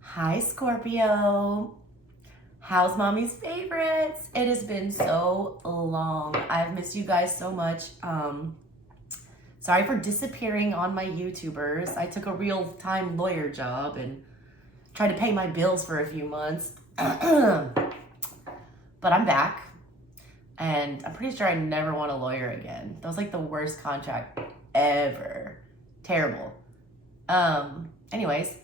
Hi, Scorpio. How's mommy's favorites? It has been so long. I've missed you guys so much. Sorry for disappearing on my YouTubers. I took a real-time lawyer job and tried to pay my bills for a few months. But I'm back. And I'm pretty sure I never want a lawyer again. That was like the worst contract ever. Terrible. Anyways,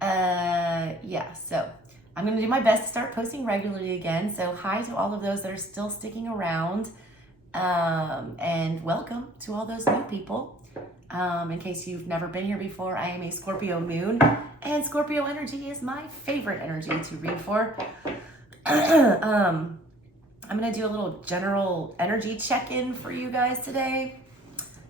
yeah, so I'm going to do my best to start posting regularly again. So hi to all of those that are still sticking around. And welcome to all those new people. In case you've never been here before, I am a Scorpio moon, and Scorpio energy is my favorite energy to read for. I'm going to do a little general energy check-in for you guys today.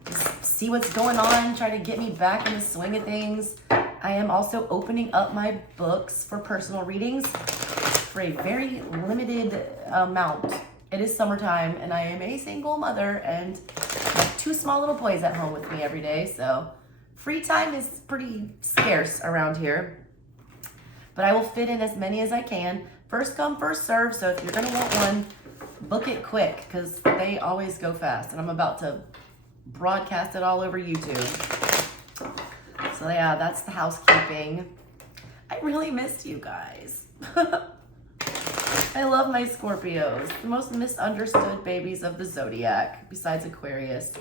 Just see what's going on, try to get me back in the swing of things. I am also opening up my books for personal readings for a very limited amount. It is summertime and I am a single mother and have two small little boys at home with me every day. So free time is pretty scarce around here. But I will fit in as many as I can. First come, first serve. So if you're going to want one, book it quick because they always go fast. And I'm about to broadcast it all over YouTube. So yeah, that's the housekeeping. I really missed you guys. I love my Scorpios, the most misunderstood babies of the zodiac, besides Aquarius.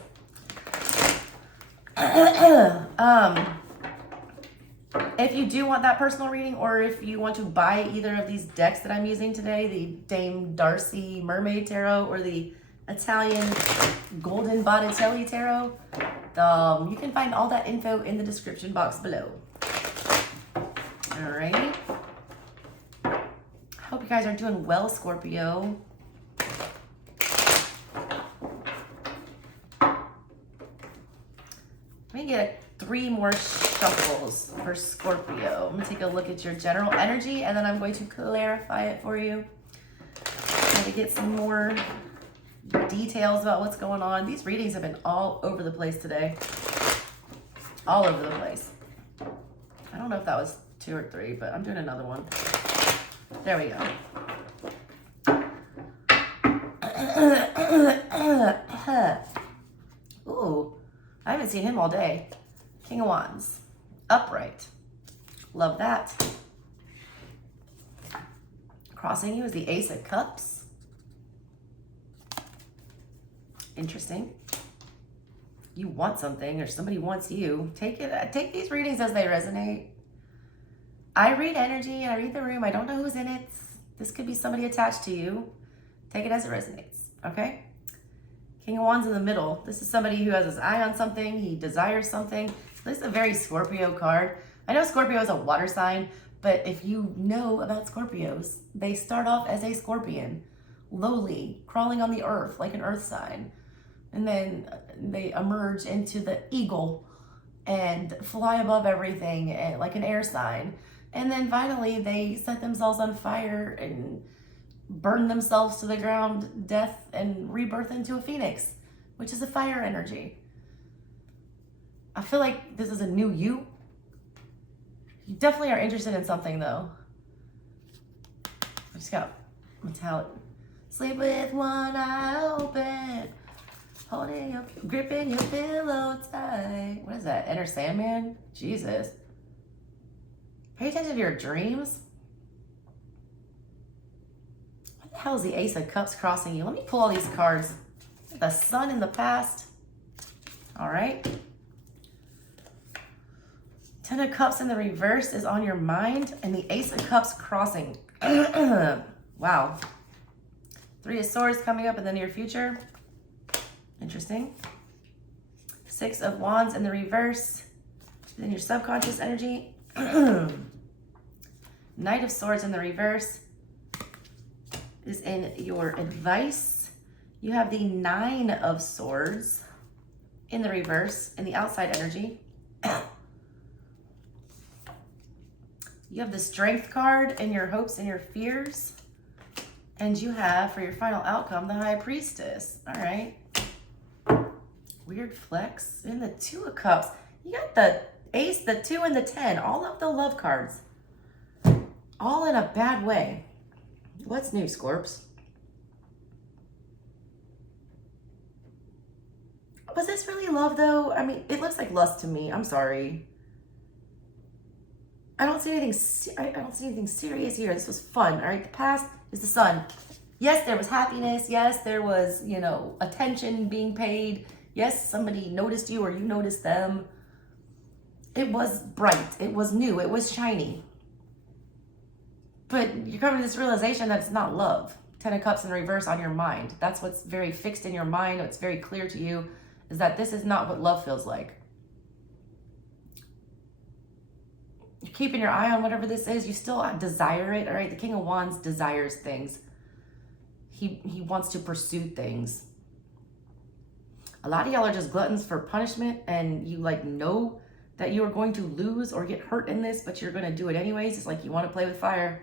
If you do want that personal reading, or if you want to buy either of these decks that I'm using today, the Dame Darcy Mermaid Tarot or the Italian Golden Botticelli Tarot, you can find all that info in the description box below. Alrighty. Hope you guys are doing well, Scorpio. Let me get 3 more shuffles for Scorpio. I'm going to take a look at your general energy, and then I'm going to clarify it for you. I'm going to get some more details about what's going on. These readings have been all over the place today. All over the place. I don't know if that was 2 or 3, but I'm doing another one. There we go. Ooh, I haven't seen him all day. King of Wands. Upright. Love that. Crossing you is the Ace of Cups. Interesting. You want something or somebody wants you. Take these readings as they resonate. I read energy and I read the room. I don't know who's in it. This could be somebody attached to you. Take it as it resonates, okay? King of Wands in the middle. This is somebody who has his eye on something. He desires something. This is a very Scorpio card. I know Scorpio is a water sign, but if you know about Scorpios, they start off as a scorpion, lowly, crawling on the earth like an earth sign. And then they emerge into the eagle and fly above everything like an air sign. And then finally they set themselves on fire and burn themselves to the ground, death, and rebirth into a phoenix, which is a fire energy. I feel like this is a new you. You definitely are interested in something though. I just got metallic. Sleep with one eye open. Holding your, gripping your pillow tight. What is that? Enter Sandman? Jesus. Pay attention to your dreams. What the hell is the Ace of Cups crossing you? Let me pull all these cards. The Sun in the past. All right. 10 of Cups in the reverse is on your mind, and the Ace of Cups crossing. Wow. 3 of Swords coming up in the near future. Interesting. 6 of Wands in the reverse. Then your subconscious energy. Knight of Swords in the reverse is in your advice. You have the 9 of Swords in the reverse in the outside energy. You have the Strength card in your hopes and your fears. And you have, for your final outcome, the High Priestess. All right. Weird flex. And the 2 of Cups. You got the Ace, the 2, and the 10. All of the love cards. all in a bad way. What's new, Scorps? Was this really love, though? I mean, it looks like lust to me. I'm sorry. I don't see anything. I don't see anything serious here. This was fun. All right, the past is the sun. Yes, there was happiness. Yes, there was, you know, attention being paid. Yes, somebody noticed you or you noticed them. It was bright. It was new. It was shiny. But you're coming to this realization that it's not love. 10 of Cups in reverse on your mind. That's what's very fixed in your mind. What's very clear to you is that this is not what love feels like. You're keeping your eye on whatever this is. You still desire it, all right? The King of Wands desires things. He wants to pursue things. A lot of y'all are just gluttons for punishment, and you like know that you are going to lose or get hurt in this, but you're going to do it anyways. It's like you want to play with fire.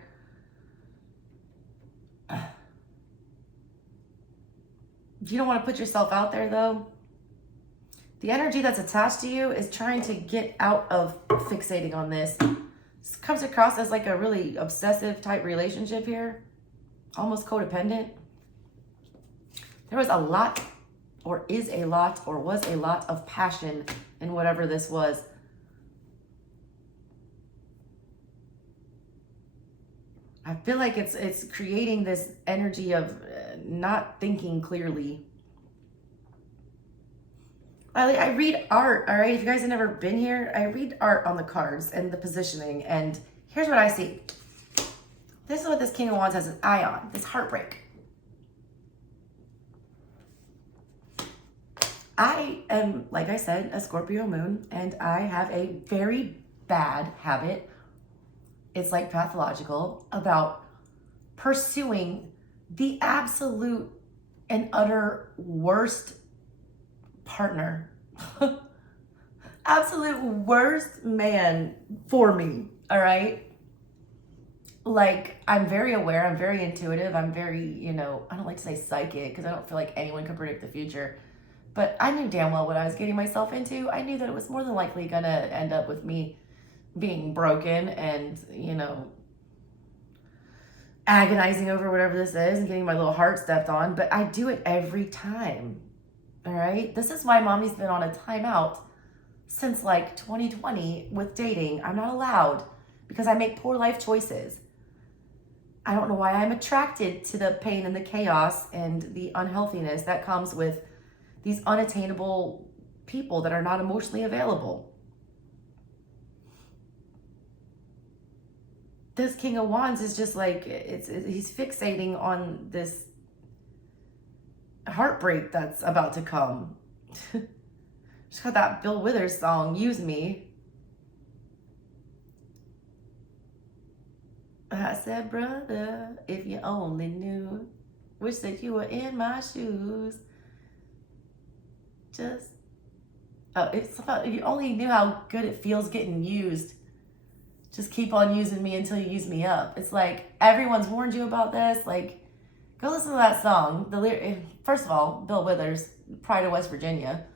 You don't want to put yourself out there, though. The energy that's attached to you is trying to get out of fixating on this. This comes across as like a really obsessive type relationship here. Almost codependent. There was a lot, or is a lot, or was a lot of passion in whatever this was. I feel like it's creating this energy of not thinking clearly. I read art, all right? If you guys have never been here, I read art on the cards and the positioning, and here's what I see. This is what this King of Wands has an eye on, this heartbreak. I am, like I said, a Scorpio moon, and I have a very bad habit. It's like pathological about pursuing the absolute and utter worst partner. Absolute worst man for me, all right? Like, I'm very aware, I'm very intuitive, I'm very, you know, I don't like to say psychic because I don't feel like anyone can predict the future. But I knew damn well what I was getting myself into. I knew that it was more than likely gonna end up with me being broken and, you know, agonizing over whatever this is and getting my little heart stepped on. But I do it every time, all right? This is why mommy's been on a timeout since like 2020 with dating. I'm not allowed because I make poor life choices. I don't know why I'm attracted to the pain and the chaos and the unhealthiness that comes with these unattainable people that are not emotionally available. This King of Wands is just like, he's fixating on this heartbreak that's about to come. Just got that Bill Withers song, Use Me. I said, brother, if you only knew, wish that you were in my shoes. Just, it's about, if you only knew how good it feels getting used. Just keep on using me until you use me up. It's like, everyone's warned you about this. Like, go listen to that song. First of all, Bill Withers, Pride of West Virginia.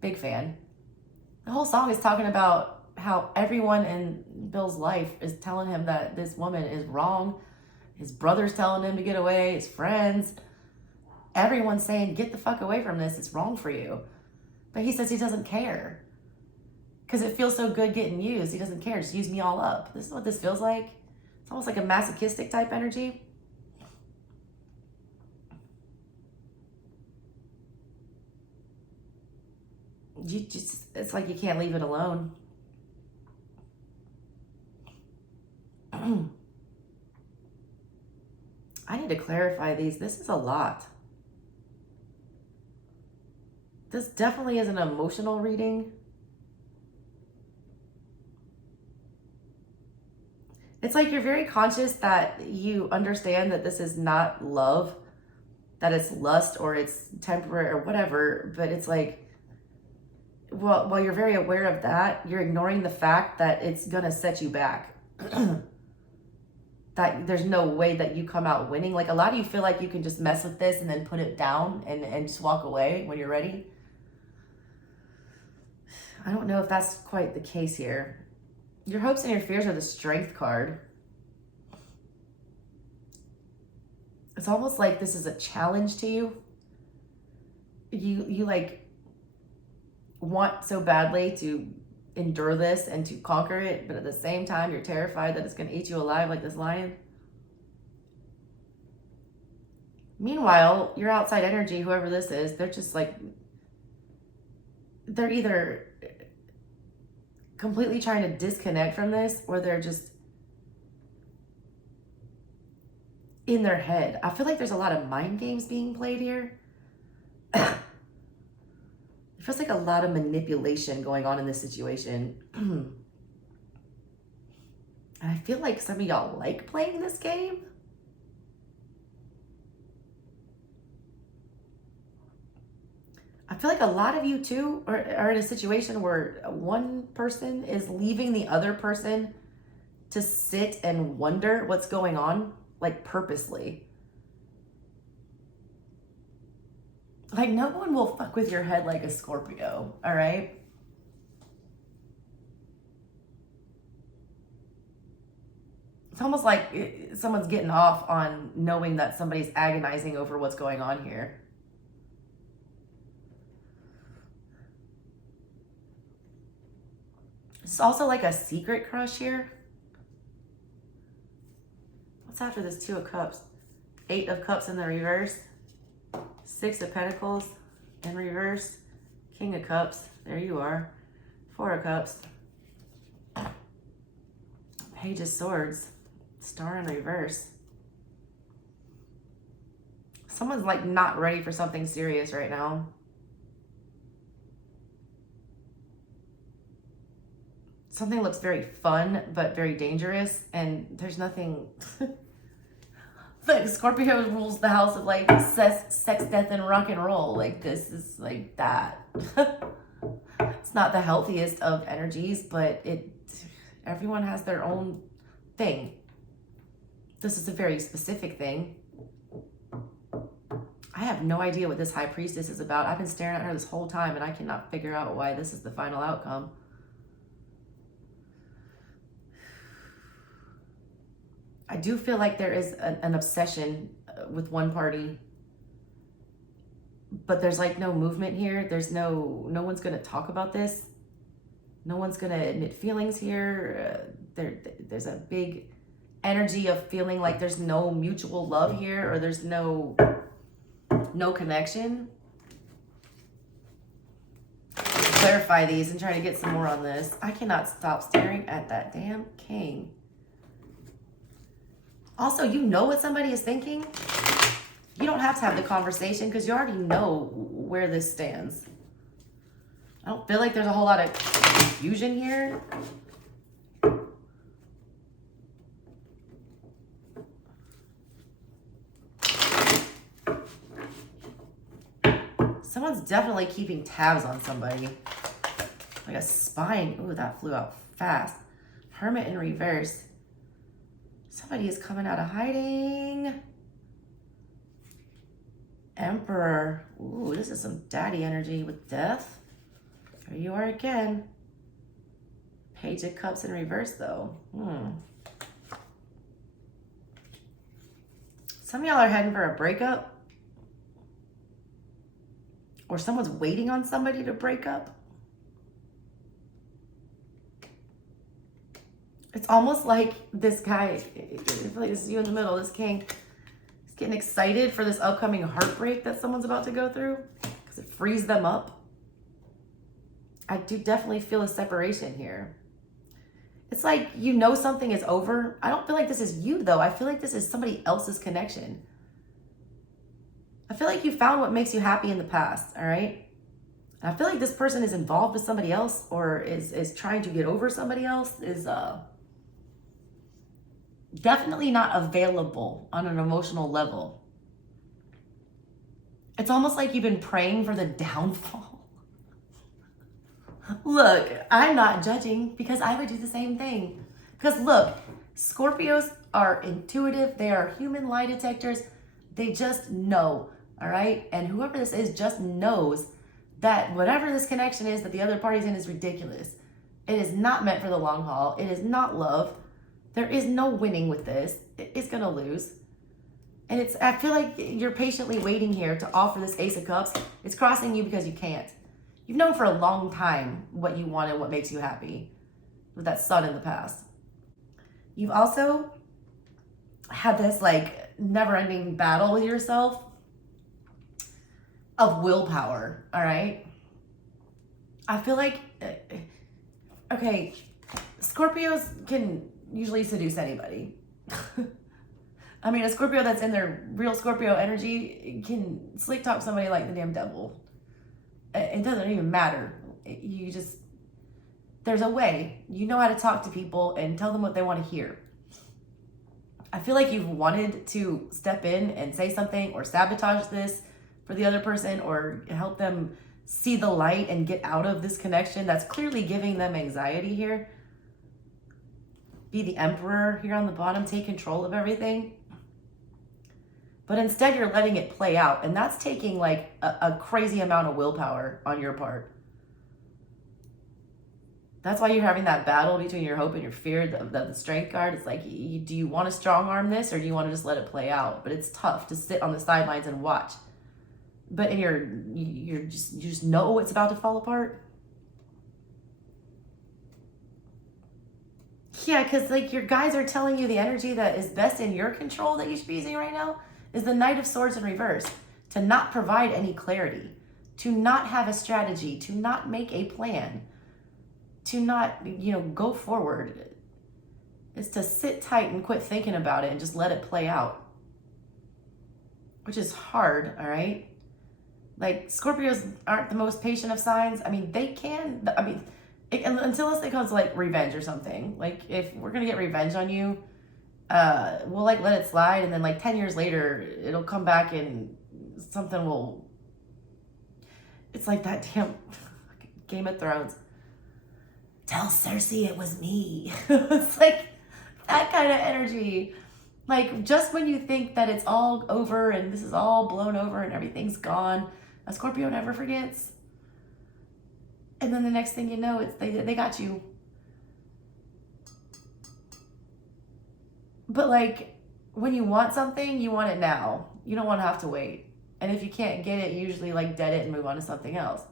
Big fan. The whole song is talking about how everyone in Bill's life is telling him that this woman is wrong. His brother's telling him to get away. His friends. Everyone's saying, get the fuck away from this. It's wrong for you. But he says he doesn't care. Because it feels so good getting used. He doesn't care. Just use me all up. This is what this feels like. It's almost like a masochistic type energy. It's like you can't leave it alone. I need to clarify these. This is a lot. This definitely is an emotional reading. It's like you're very conscious that you understand that this is not love, that it's lust or it's temporary or whatever, but it's like, well, while you're very aware of that, you're ignoring the fact that it's gonna set you back. That there's no way that you come out winning. Like, a lot of you feel like you can just mess with this and then put it down and just walk away when you're ready. I don't know if that's quite the case here. Your hopes and your fears are the Strength card. It's almost like this is a challenge to you. You like want so badly to endure this and to conquer it, but at the same time, you're terrified that it's going to eat you alive like this lion. Meanwhile, your outside energy, whoever this is, they're just like, they're either completely trying to disconnect from this, or they're just in their head. I feel like there's a lot of mind games being played here. It feels like a lot of manipulation going on in this situation. And I feel like some of y'all like playing this game. I feel like a lot of you too are in a situation where one person is leaving the other person to sit and wonder what's going on, like purposely. Like no one will fuck with your head like a Scorpio, all right? It's almost like someone's getting off on knowing that somebody's agonizing over what's going on here. It's also like a secret crush here. What's after this 2 of Cups? 8 of Cups in the reverse. 6 of Pentacles in reverse. King of Cups. There you are. 4 of Cups. Page of Swords. Star in reverse. Someone's like not ready for something serious right now. Something looks very fun, but very dangerous, and there's nothing. Like Scorpio rules the house of like sex, death, and rock and roll. Like this is like that. It's not the healthiest of energies, but everyone has their own thing. This is a very specific thing. I have no idea what this High Priestess is about. I've been staring at her this whole time, and I cannot figure out why this is the final outcome. I do feel like there is an obsession with one party, but there's like no movement here. There's no one's going to talk about this. No one's going to admit feelings here. There's a big energy of feeling like there's no mutual love here, or there's no connection. Clarify these and try to get some more on this. I cannot stop staring at that damn king. Also, you know what somebody is thinking. You don't have to have the conversation because you already know where this stands. I don't feel like there's a whole lot of confusion here. Someone's definitely keeping tabs on somebody. Like a spying. Ooh, that flew out fast. Hermit in reverse. Somebody is coming out of hiding. Emperor. Ooh, this is some daddy energy with death. There you are again. Page of Cups in reverse, though. Some of y'all are heading for a breakup. Or someone's waiting on somebody to break up. It's almost like this guy, I feel like this is you in the middle, this king, is getting excited for this upcoming heartbreak that someone's about to go through because it frees them up. I do definitely feel a separation here. It's like you know something is over. I don't feel like this is you, though. I feel like this is somebody else's connection. I feel like you found what makes you happy in the past, all right? And I feel like this person is involved with somebody else or is trying to get over somebody else, is definitely not available on an emotional level. It's almost like you've been praying for the downfall. Look, I'm not judging because I would do the same thing. Because look, Scorpios are intuitive. They are human lie detectors. They just know, all right? And whoever this is just knows that whatever this connection is that the other party's in is ridiculous. It is not meant for the long haul. It is not love. There is no winning with this. It's going to lose. And I feel like you're patiently waiting here to offer this Ace of Cups. It's crossing you because you can't. You've known for a long time what you want and what makes you happy with that Sun in the past. You've also had this like never-ending battle with yourself of willpower, all right? I feel like, okay, Scorpios can usually seduce anybody. I mean, a Scorpio that's in their real Scorpio energy can slick talk somebody like the damn devil. It doesn't even matter. You just, there's a way. You know how to talk to people and tell them what they want to hear. I feel like you've wanted to step in and say something or sabotage this for the other person or help them see the light and get out of this connection that's clearly giving them anxiety here. Be the emperor here on the bottom, take control of everything. But instead you're letting it play out, and that's taking like a crazy amount of willpower on your part. That's why you're having that battle between your hope and your fear, the strength card. It's like, do you want to strong arm this or do you want to just let it play out? But it's tough to sit on the sidelines and watch. But you just know it's about to fall apart. Yeah, because like your guides are telling you the energy that is best in your control that you should be using right now is the Knight of Swords in reverse. To not provide any clarity, to not have a strategy, to not make a plan, to not, go forward. It's to sit tight and quit thinking about it and just let it play out. Which is hard, all right? Like, Scorpios aren't the most patient of signs. I mean, they can, until it comes to like revenge or something. Like, if we're gonna get revenge on you, we'll like let it slide, and then like 10 years later, it'll come back and something will, it's like that damn Game of Thrones. Tell Cersei it was me. It's like that kind of energy. Like, just when you think that it's all over and this is all blown over and everything's gone, a Scorpio never forgets. And then the next thing you know, it's they got you. But like, when you want something, you want it now. You don't want to have to wait. And if you can't get it, you usually like dead it and move on to something else.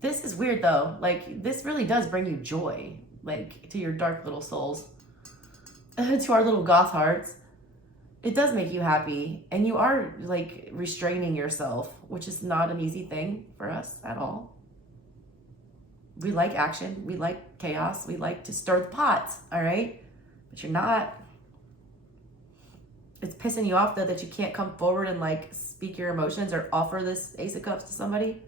This is weird though. Like, this really does bring you joy, like to your dark little souls, to our little goth hearts. It does make you happy, and you are like restraining yourself, which is not an easy thing for us at all. We like action, we like chaos, we like to stir the pot, all right? But you're not. It's pissing you off though that you can't come forward and like speak your emotions or offer this Ace of Cups to somebody.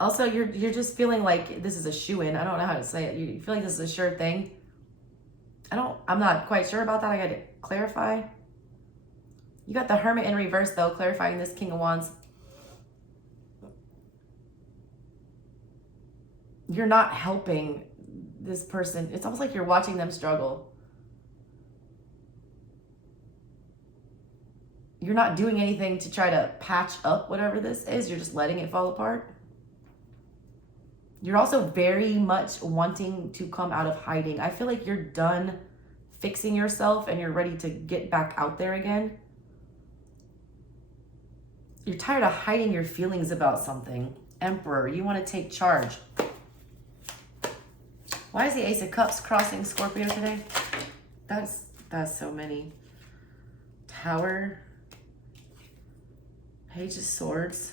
Also, you're just feeling like this is a shoo-in. I don't know how to say it. You feel like this is a sure thing. I'm not quite sure about that. I got to clarify. You got the Hermit in reverse though, clarifying this King of Wands. You're not helping this person. It's almost like you're watching them struggle. You're not doing anything to try to patch up whatever this is. You're just letting it fall apart. You're also very much wanting to come out of hiding. I feel like you're done fixing yourself and you're ready to get back out there again. You're tired of hiding your feelings about something. Emperor, you want to take charge. Why is the Ace of Cups crossing Scorpio today? That's so many. Tower, Page of Swords,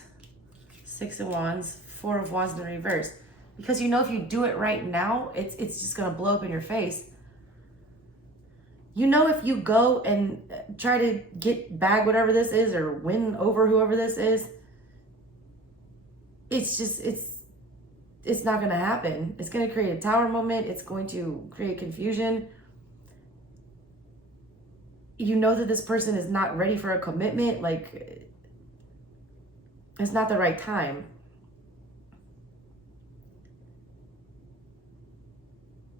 Six of Wands, Four of Wands in the reverse. Because you know if you do it right now, it's just going to blow up in your face. You know if you go and try to bag whatever this is or win over whoever this is, it's not going to happen. It's going to create a tower moment. It's going to create confusion. You know that this person is not ready for a commitment. Like, it's not the right time.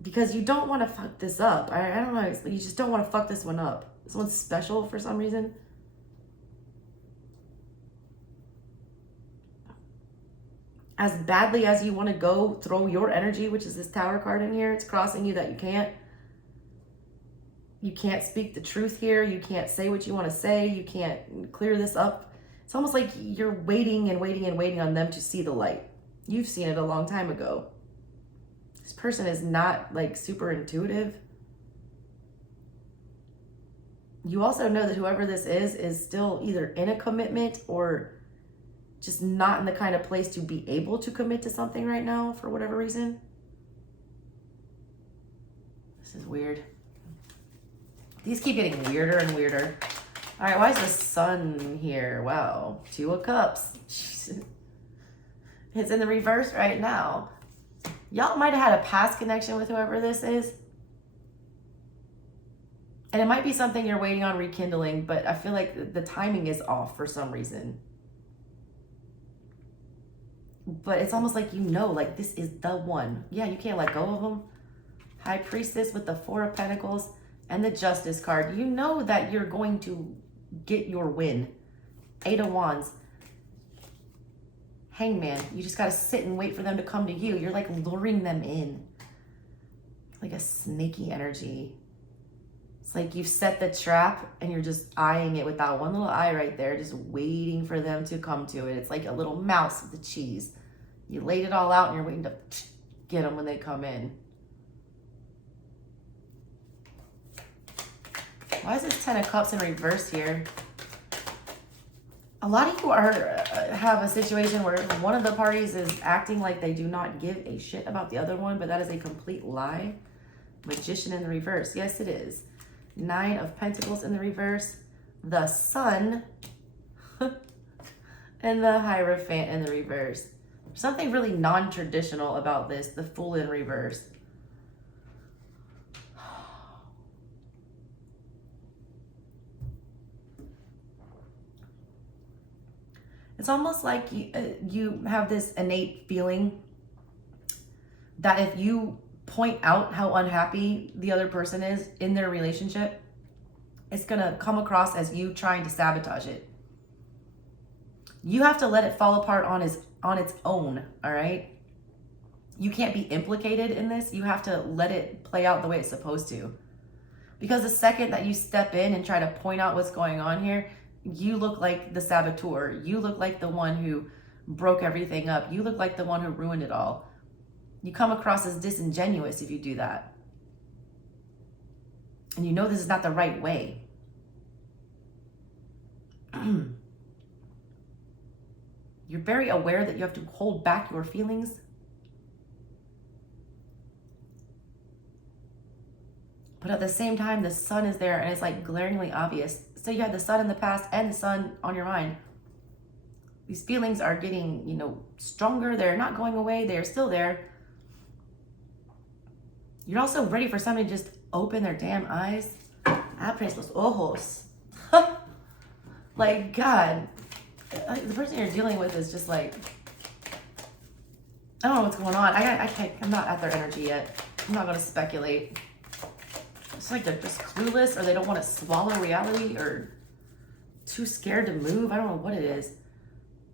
Because you don't want to fuck this up. I don't know. You just don't want to fuck this one up. This one's special for some reason. as badly as you want to go throw your energy, which is this Tower card in here, it's crossing you that you can't. You can't speak the truth here. You can't say what you want to say. You can't clear this up. It's almost like you're waiting and waiting and waiting on them to see the light. You've seen it a long time ago. This person is not like super intuitive. You also know that whoever this is still either in a commitment or just not in the kind of place to be able to commit to something right now for whatever reason. This is weird. These keep getting weirder and weirder. All right, why is the sun here? Wow, 2 of Cups. Jesus. It's in the reverse right now. Y'all might have had a past connection with whoever this is. And it might be something you're waiting on rekindling, but I feel like the timing is off for some reason. But it's almost like, you know, like this is the one. Yeah, you can't let go of them. High Priestess with the 4 of Pentacles and the Justice card. You know that you're going to get your win. 8 of Wands. Hangman. You just got to sit and wait for them to come to you. You're like luring them in. Like a snaky energy. It's like you've set the trap and you're just eyeing it with that one little eye right there, just waiting for them to come to it. It's like a little mouse with the cheese. You laid it all out and you're waiting to get them when they come in. Why is this 10 of Cups in reverse here? A lot of you have a situation where one of the parties is acting like they do not give a shit about the other one, but that is a complete lie. Magician in the reverse. Yes, it is. 9 of Pentacles in the reverse. The Sun. And the Hierophant in the reverse. There's something really non-traditional about this. The Fool in reverse. It's almost like you have this innate feeling that if you point out how unhappy the other person is in their relationship, it's going to come across as you trying to sabotage it. You have to let it fall apart on its own, all right? You can't be implicated in this. You have to let it play out the way it's supposed to. Because the second that you step in and try to point out what's going on here, you look like the saboteur. You look like the one who broke everything up. You look like the one who ruined it all. You come across as disingenuous if you do that. And you know this is not the right way. You're very aware that you have to hold back your feelings. But at the same time, the sun is there and it's like glaringly obvious. So you have the sun in the past and the sun on your mind. These feelings are getting, stronger. They're not going away. They're still there. You're also ready for somebody to just open their damn eyes. Abres los ojos. Like, God, the person you're dealing with is just like, I don't know what's going on. I'm not at their energy yet. I'm not going to speculate. It's like they're just clueless, or they don't want to swallow reality, or too scared to move. I don't know what it is.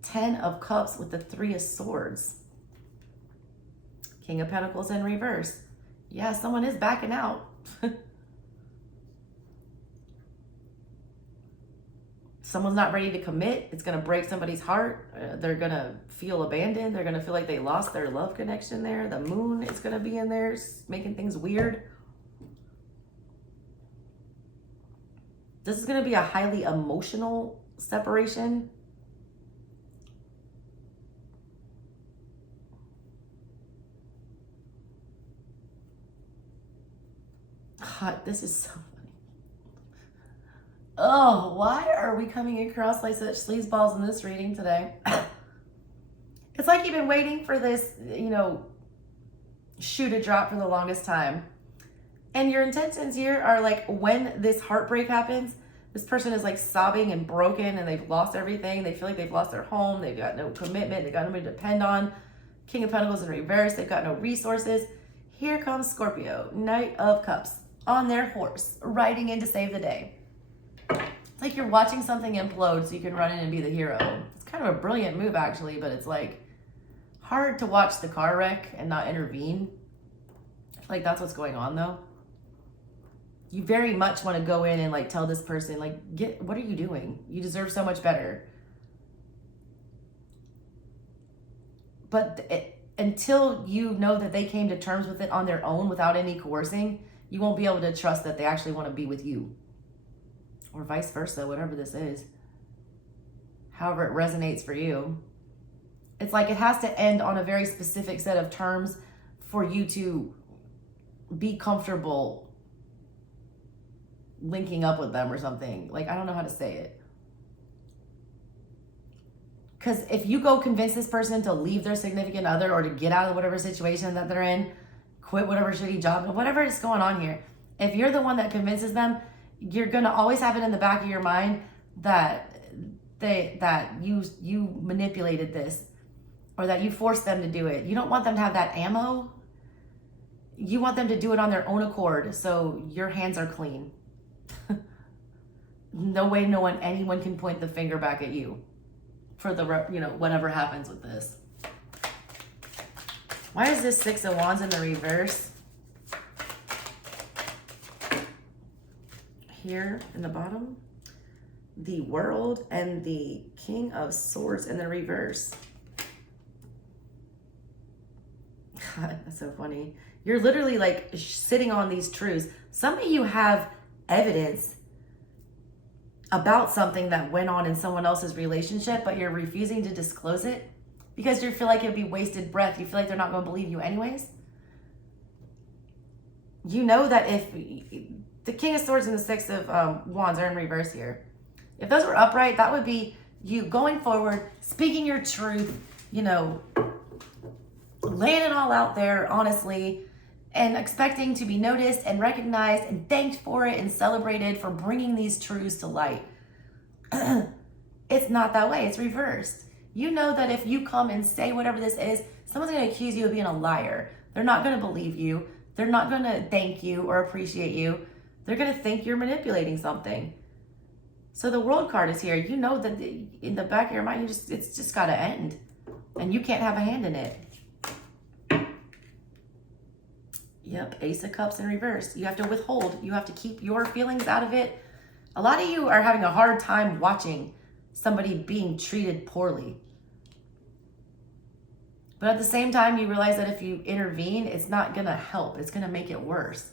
10 of Cups with the 3 of Swords. King of Pentacles in reverse. Yeah, someone is backing out. Someone's not ready to commit. It's going to break somebody's heart. They're going to feel abandoned. They're going to feel like they lost their love connection there. The moon is going to be in there, making things weird. This is going to be a highly emotional separation. God, this is so funny. Oh, why are we coming across like such sleazeballs in this reading today? It's like you've been waiting for this, shoe to drop for the longest time. And your intentions here are like, when this heartbreak happens, this person is like sobbing and broken and they've lost everything. They feel like they've lost their home. They've got no commitment. They've got nobody to depend on. King of Pentacles in reverse. They've got no resources. Here comes Scorpio, Knight of Cups, on their horse, riding in to save the day. It's like you're watching something implode so you can run in and be the hero. It's kind of a brilliant move, actually, but it's like, Hard to watch the car wreck and not intervene. I feel like that's what's going on though. You very much want to go in and like tell this person, like, what are you doing? You deserve so much better. But until you know that they came to terms with it on their own without any coercing, you won't be able to trust that they actually want to be with you. Or vice versa, whatever this is. However it resonates for you. It's like it has to end on a very specific set of terms for you to be comfortable linking up with them or something. Like, I don't know how to say it. Because if you go convince this person to leave their significant other or to get out of whatever situation that they're in, quit whatever shitty job, whatever is going on here, if you're the one that convinces them, you're going to always have it in the back of your mind that you manipulated this or that you forced them to do it. You don't want them to have that ammo. You want them to do it on their own accord so your hands are clean. No way anyone can point the finger back at you for the, whatever happens with this. Why is this Six of Wands in the reverse? Here in the bottom, the World and the King of Swords in the reverse. God, that's so funny. You're literally like sitting on these truths. Some of you have evidence about something that went on in someone else's relationship, but you're refusing to disclose it because you feel like it'd be wasted breath. You feel like they're not going to believe you anyways. You know that if the King of Swords and the Six of Wands are in reverse here, if those were upright, that would be you going forward, speaking your truth, laying it all out there honestly, and expecting to be noticed and recognized and thanked for it and celebrated for bringing these truths to light. It's not that way. It's reversed. You know that if you come and say whatever this is, someone's going to accuse you of being a liar. They're not going to believe you. They're not going to thank you or appreciate you. They're going to think you're manipulating something. So the World card is here. You know that in the back of your mind, it's just got to end. And you can't have a hand in it. Yep, Ace of Cups in reverse. You have to withhold. You have to keep your feelings out of it. A lot of you are having a hard time watching somebody being treated poorly. But at the same time, you realize that if you intervene, it's not going to help. It's going to make it worse.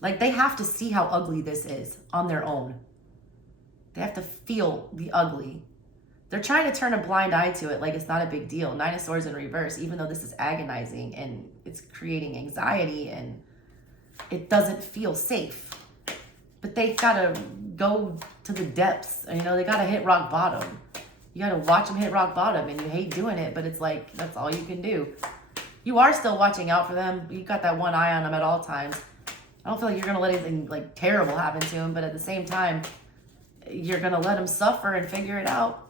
Like, they have to see how ugly this is on their own. They have to feel the ugly. They're trying to turn a blind eye to it like it's not a big deal. Nine of Swords in reverse, even though this is agonizing and it's creating anxiety and it doesn't feel safe. But they've got to go to the depths. They got to hit rock bottom. You got to watch them hit rock bottom, and you hate doing it, but it's like, that's all you can do. You are still watching out for them. You got that one eye on them at all times. I don't feel like you're going to let anything like terrible happen to them, but at the same time, you're going to let them suffer and figure it out.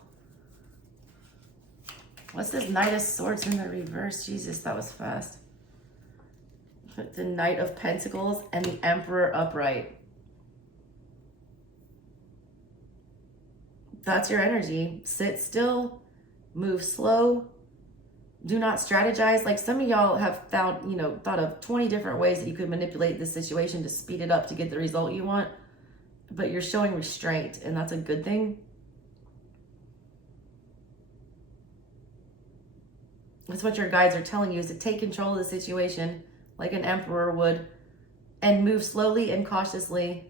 What's this Knight of Swords in the reverse? Jesus, that was fast. The Knight of Pentacles and the Emperor upright. That's your energy. Sit still, move slow, do not strategize. Like some of y'all have found, thought of 20 different ways that you could manipulate this situation to speed it up to get the result you want, but you're showing restraint, and that's a good thing. That's what your guides are telling you, is to take control of the situation like an emperor would and move slowly and cautiously.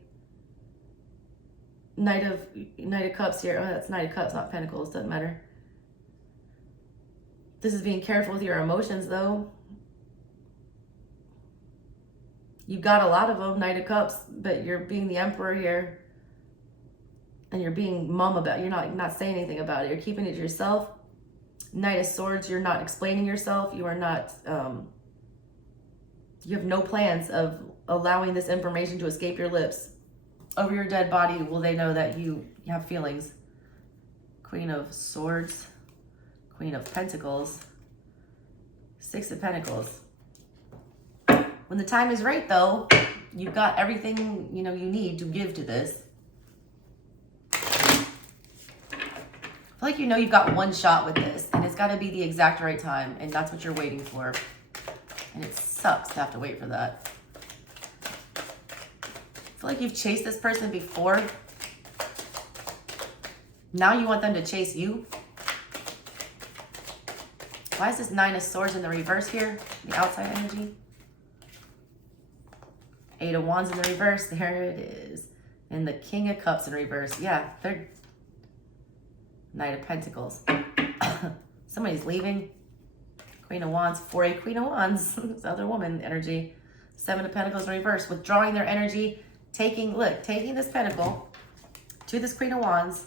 Knight of Cups here. Oh, that's Knight of Cups, not Pentacles. Doesn't matter. This is being careful with your emotions, though. You've got a lot of them, Knight of Cups, but you're being the emperor here. And you're being mum about it. You're not saying anything about it. You're keeping it to yourself. Knight of Swords, you're not explaining yourself. You are not, you have no plans of allowing this information to escape your lips. Over your dead body, will they know that you have feelings? Queen of Swords, Queen of Pentacles, Six of Pentacles. When the time is right, though, you've got everything, you need to give to this. feel like you know you've got one shot with this, and it's got to be the exact right time, and that's what you're waiting for. And it sucks to have to wait for that. I feel like you've chased this person before. Now you want them to chase you. Why is this 9 of Swords in the reverse here? The outside energy. 8 of Wands in the reverse. There it is. And the King of Cups in reverse. Yeah, they're... Knight of Pentacles. Somebody's leaving. Queen of Wands. For a Queen of Wands. This other woman energy. 7 of Pentacles in reverse. Withdrawing their energy. Taking this pentacle to this Queen of Wands.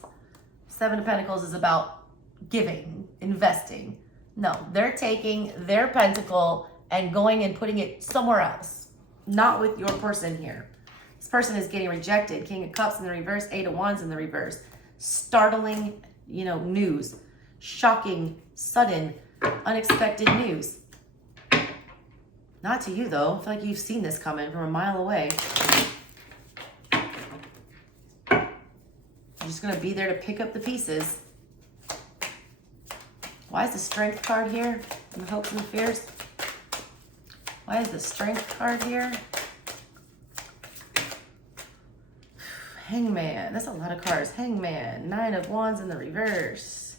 7 of Pentacles is about giving, investing. No, they're taking their pentacle and going and putting it somewhere else. Not with your person here. This person is getting rejected. King of Cups in the reverse, 8 of Wands in the reverse. Startling, news. Shocking, sudden, unexpected news. Not to you, though. I feel like you've seen this coming from a mile away. You're just going to be there to pick up the pieces. Why is the Strength card here? And the hopes and fears. Why is the Strength card here? Hangman. That's a lot of cards. Hangman. 9 of Wands in the reverse.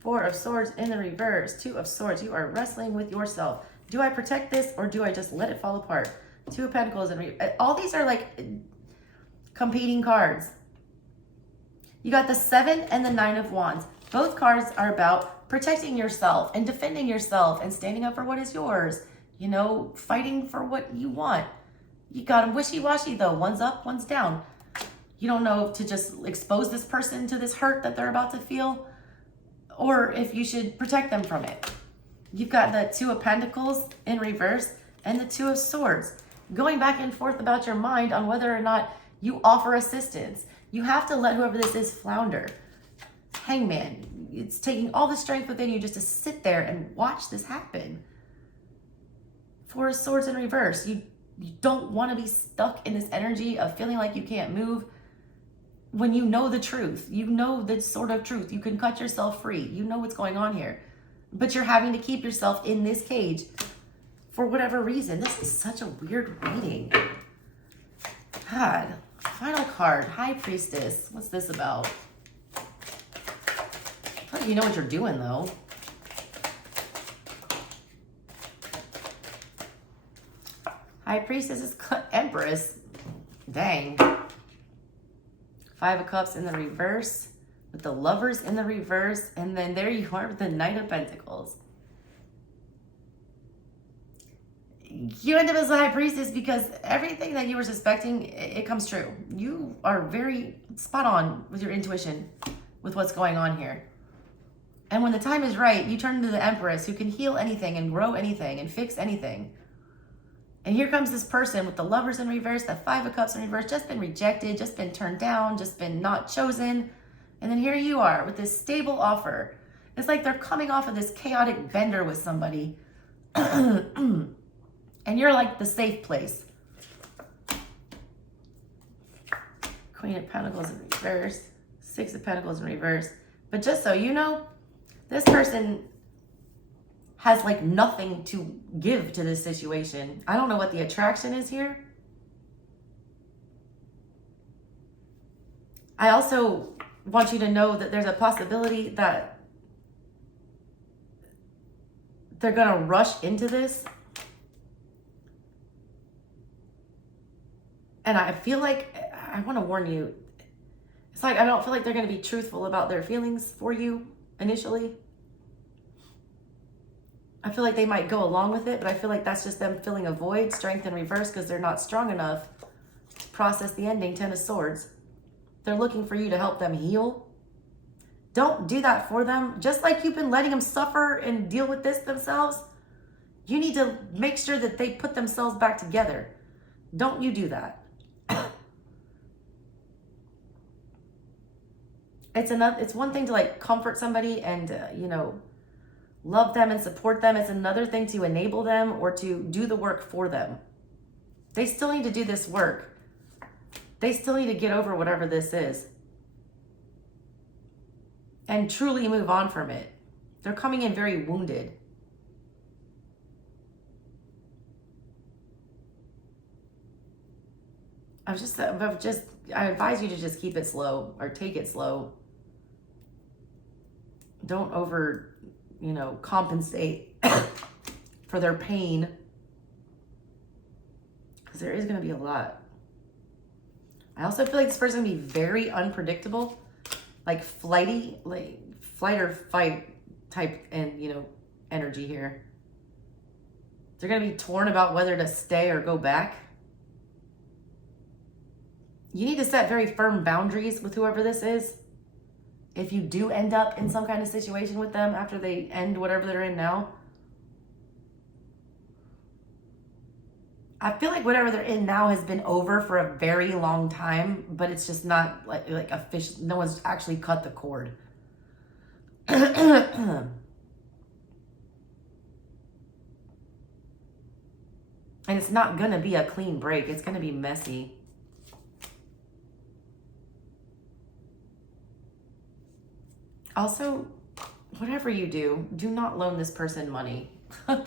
4 of Swords in the reverse. 2 of Swords. You are wrestling with yourself. Do I protect this or do I just let it fall apart? 2 of Pentacles in reverse. All these are like competing cards. You got the 7 and the 9 of Wands. Both cards are about protecting yourself and defending yourself and standing up for what is yours. Fighting for what you want. You got them wishy-washy though. One's up, one's down. You don't know if to just expose this person to this hurt that they're about to feel or if you should protect them from it. You've got the 2 of Pentacles in reverse and the 2 of Swords. Going back and forth about your mind on whether or not you offer assistance. You have to let whoever this is flounder. Hangman. It's taking all the strength within you just to sit there and watch this happen. 4 of Swords in reverse. You don't want to be stuck in this energy of feeling like you can't move when you know the truth. You know the sort of truth. You can cut yourself free. You know what's going on here. But you're having to keep yourself in this cage for whatever reason. This is such a weird reading. God. Final card. High Priestess. What's this about? You know what you're doing, though. High Priestess is Empress. Dang. 5 of Cups in the reverse. With the Lovers in the reverse. And then there you are with the Knight of Pentacles. You end up as a High Priestess because everything that you were suspecting, it comes true. You are very spot on with your intuition with what's going on here. And when the time is right, you turn into the Empress who can heal anything and grow anything and fix anything. And here comes this person with the Lovers in reverse, the 5 of Cups in reverse, just been rejected, just been turned down, just been not chosen. And then here you are with this stable offer. It's like they're coming off of this chaotic bender with somebody. And you're like the safe place. Queen of Pentacles in reverse, 6 of Pentacles in reverse. But just so you know, this person has like nothing to give to this situation. I don't know what the attraction is here. I also want you to know that there's a possibility that they're going to rush into this. And I feel like, I want to warn you, it's like I don't feel like they're going to be truthful about their feelings for you initially. I feel like they might go along with it, but I feel like that's just them filling a void, Strength in reverse, because they're not strong enough to process the ending, 10 of Swords. They're looking for you to help them heal. Don't do that for them. Just like you've been letting them suffer and deal with this themselves, you need to make sure that they put themselves back together. Don't you do that. It's one thing to like comfort somebody and, love them and support them. It's another thing to enable them or to do the work for them. They still need to do this work. They still need to get over whatever this is. and truly move on from it. They're coming in very wounded. I advise you to just keep it slow, or take it slow. Don't over, compensate for their pain, because there is going to be a lot. I also feel like this person is going to be very unpredictable, like flighty, like flight or fight type, and energy here. They're going to be torn about whether to stay or go back. You need to set very firm boundaries with whoever this is. If you do end up in some kind of situation with them after they end whatever they're in now, I feel like whatever they're in now has been over for a very long time, but it's just not like official. No one's actually cut the cord. And it's not going to be a clean break. It's going to be messy. Also, whatever you do, do not loan this person money. All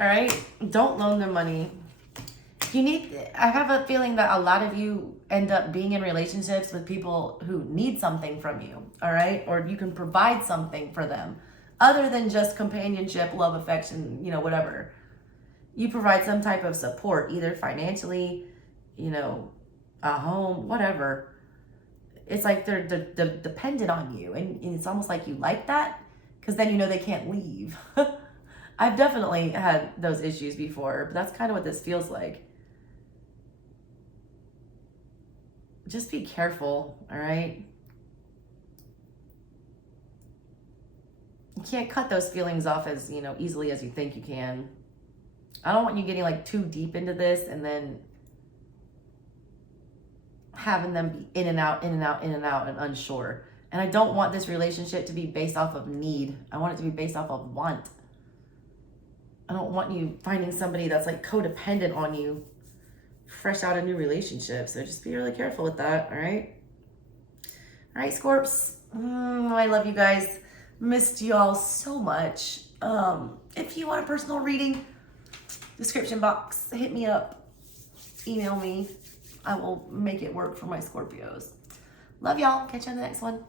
right? Don't loan them money. I have a feeling that a lot of you end up being in relationships with people who need something from you, all right? Or you can provide something for them other than just companionship, love, affection, whatever. You provide some type of support, either financially, a home, whatever. It's like they're dependent on you, and it's almost like you like that, because then they can't leave. I've definitely had those issues before, but that's kind of what this feels like. Just be careful, all right? You can't cut those feelings off as, easily as you think you can. I don't want you getting like too deep into this and then having them be in and out, in and out, in and out, and unsure. And I don't want this relationship to be based off of need. I want it to be based off of want. I don't want you finding somebody that's like codependent on you fresh out of new relationships. So just be really careful with that, all right? All right, Scorps. I love you guys. Missed you all so much. If you want a personal reading, description box, hit me up. Email me. I will make it work for my Scorpios. Love y'all. Catch you on the next one.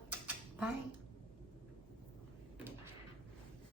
Bye.